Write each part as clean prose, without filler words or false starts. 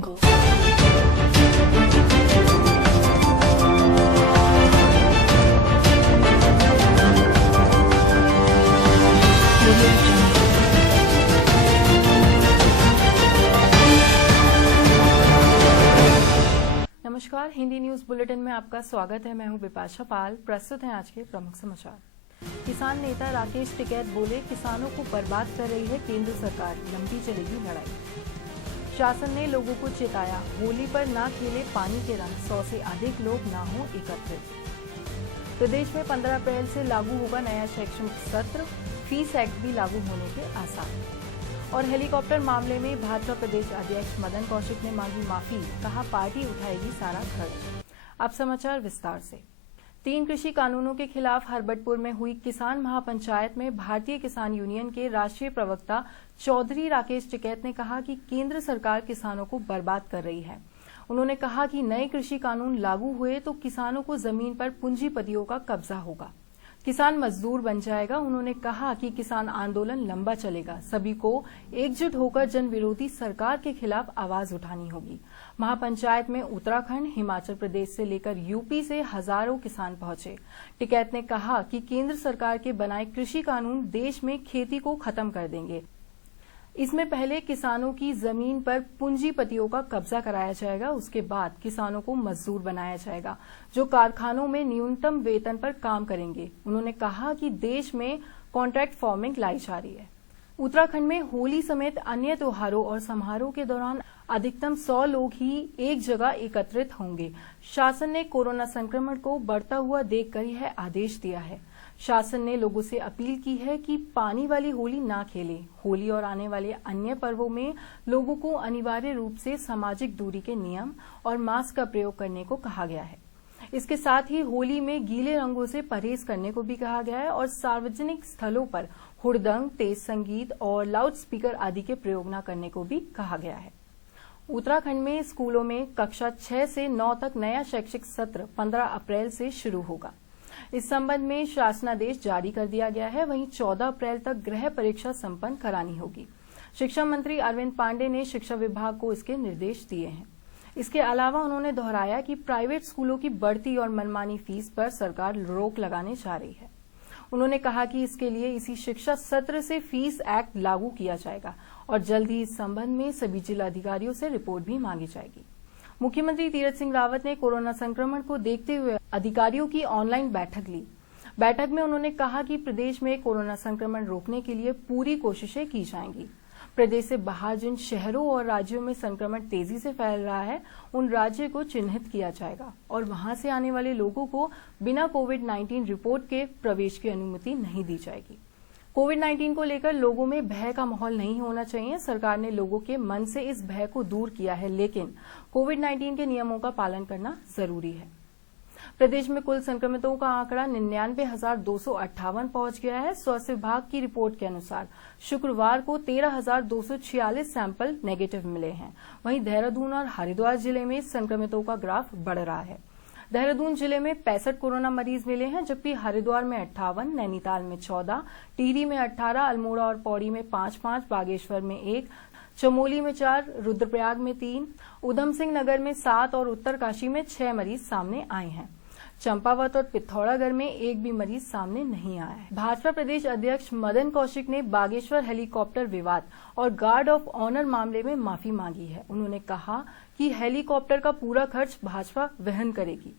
Jungle. नमस्कार, Hindi news bulletin में आपका स्वागत है। मैं हूं बिपाशा पाल। प्रस्तुत हैं आज के प्रमुख समाचार। किसान नेता राकेश टिकैत बोले, किसानों को बर्बाद कर रही है केंद्र सरकार, लंबी चलेगी लड़ाई। शासन ने लोगों को चेताया, होली पर ना खेले पानी के रंग, 100 से अधिक लोग ना हों एकत्रित। प्रदेश में 15 अप्रैल से लागू होगा नया शैक्षणिक सत्र, फीस एक्ट भी लागू होने के आसार। और हेलीकॉप्टर मामले में भाजपा प्रदेश अध्यक्ष मदन कौशिक ने मांगी माफी, कहा पार्टी उठाएगी सारा खर्च। अब समाचार विस्तार से। 3 कृषि कानूनों के खिलाफ हरबटपुर में हुई किसान महापंचायत में भारतीय किसान यूनियन के राष्ट्रीय प्रवक्ता चौधरी राकेश टिकैत ने कहा कि केंद्र सरकार किसानों को बर्बाद कर रही है। उन्होंने कहा कि नए कृषि कानून लागू हुए तो किसानों को जमीन पर पूंजीपतियों का कब्जा होगा, किसान मजदूर बन जाएगा। उन्होंने कहा कि किसान आंदोलन लंबा चलेगा, सभी को एकजुट होकर जन विरोधी सरकार के खिलाफ आवाज उठानी होगी। महापंचायत में उत्तराखंड, हिमाचल प्रदेश से लेकर यूपी से हजारों किसान पहुंचे। टिकैत ने कहा कि केंद्र सरकार के बनाए कृषि कानून देश में खेती को खत्म कर देंगे। इसमें पहले किसानों की जमीन पर पूंजीपतियों का कब्जा कराया जाएगा, उसके बाद किसानों को मजदूर बनाया जाएगा जो कारखानों में न्यूनतम वेतन पर काम करेंगे। उन्होंने कहा कि देश में कॉन्ट्रैक्ट फार्मिंग लाई जा रही है। उत्तराखंड में होली समेत अन्य त्योहारों और समारोह के दौरान अधिकतम 100 लोग ही एक जगह एकत्रित होंगे। शासन ने कोरोना संक्रमण को बढ़ता हुआ देखकर यह आदेश दिया है। शासन ने लोगों से अपील की है कि पानी वाली होली ना खेलें। होली और आने वाले अन्य पर्वों में लोगों को अनिवार्य रूप से सामाजिक दूरी के नियम और मास्क का प्रयोग करने को कहा गया है। इसके साथ ही होली में गीले रंगों से परहेज करने को भी कहा गया है और सार्वजनिक स्थलों पर हुड़दंग, तेज संगीत और लाउड स्पीकर आदि के प्रयोग न करने को भी कहा गया है। उत्तराखंड में स्कूलों में कक्षा 6 से 9 तक नया शैक्षिक सत्र 15 अप्रैल से शुरू होगा। इस संबंध में शासनादेश जारी कर दिया गया है। वहीं 14 अप्रैल तक गृह परीक्षा संपन्न करानी होगी। शिक्षा मंत्री अरविंद पांडे ने शिक्षा विभाग को इसके निर्देश दिए हैं। इसके अलावा उन्होंने दोहराया कि प्राइवेट स्कूलों की बढ़ती और मनमानी फीस पर सरकार रोक लगाने जा रही है। उन्होंने कहा कि इसके लिए इसी शिक्षा सत्र से फीस एक्ट लागू किया जाएगा और जल्द ही इस संबंध में सभी जिलाधिकारियों से रिपोर्ट भी मांगी जाएगी। मुख्यमंत्री तीरथ सिंह रावत ने कोरोना संक्रमण को देखते हुए अधिकारियों की ऑनलाइन बैठक ली। बैठक में उन्होंने कहा कि प्रदेश में कोरोना संक्रमण रोकने के लिए पूरी कोशिशें की जाएंगी। प्रदेश से बाहर जिन शहरों और राज्यों में संक्रमण तेजी से फैल रहा है, उन राज्यों को चिन्हित किया जाएगा और वहां से आने वाले लोगों को बिना कोविड-19 रिपोर्ट के प्रवेश की अनुमति नहीं दी जाएगी। कोविड-19 को लेकर लोगों में भय का माहौल नहीं होना चाहिए। सरकार ने लोगों के मन से इस भय को दूर किया है, लेकिन कोविड-19 के नियमों का पालन करना जरूरी है। प्रदेश में कुल संक्रमितों का आंकड़ा 99,258 पहुंच गया है। स्वास्थ्य विभाग की रिपोर्ट के अनुसार शुक्रवार को 13,246 सैंपल नेगेटिव मिले हैं। वहीं देहरादून और हरिद्वार जिले में संक्रमितों का ग्राफ बढ़ रहा है। देहरादून जिले में 65 कोरोना मरीज मिले हैं, जबकि हरिद्वार में 58, नैनीताल में 14, टिहरी में 18, अल्मोड़ा और पौड़ी में 5-5, बागेश्वर में 1, चमोली में 4, रुद्रप्रयाग में 3, उधम सिंह नगर में 7 और उत्तरकाशी में 6 मरीज सामने आए हैं। चंपावत और पिथौरागढ़ में एक भी मरीज सामने नहीं आया है। भाजपा प्रदेश अध्यक्ष मदन कौशिक ने बागेश्वर हेलीकॉप्टर विवाद और गार्ड ऑफ ऑनर मामले में माफी मांगी है। उन्होंने कहा कि हेलीकॉप्टर का पूरा खर्च भाजपा वहन करेगी।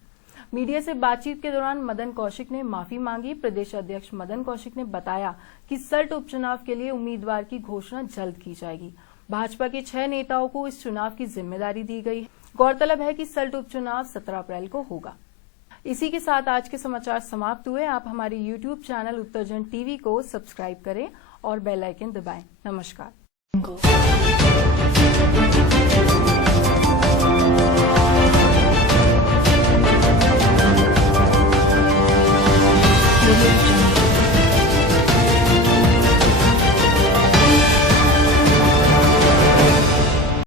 मीडिया से बातचीत के दौरान मदन कौशिक ने माफी मांगी। प्रदेश अध्यक्ष मदन कौशिक ने बताया कि सल्ट उपचुनाव के लिए उम्मीदवार की घोषणा जल्द की जाएगी। भाजपा के 6 नेताओं को इस चुनाव की जिम्मेदारी दी गई है। गौरतलब है कि सल्ट उपचुनाव 17 अप्रैल को होगा। इसी के साथ आज के समाचार समाप्त हुए। आप हमारे YouTube चैनल उत्तरजन टीवी को सब्सक्राइब करें और बेल आइकन दबाएं। नमस्कार।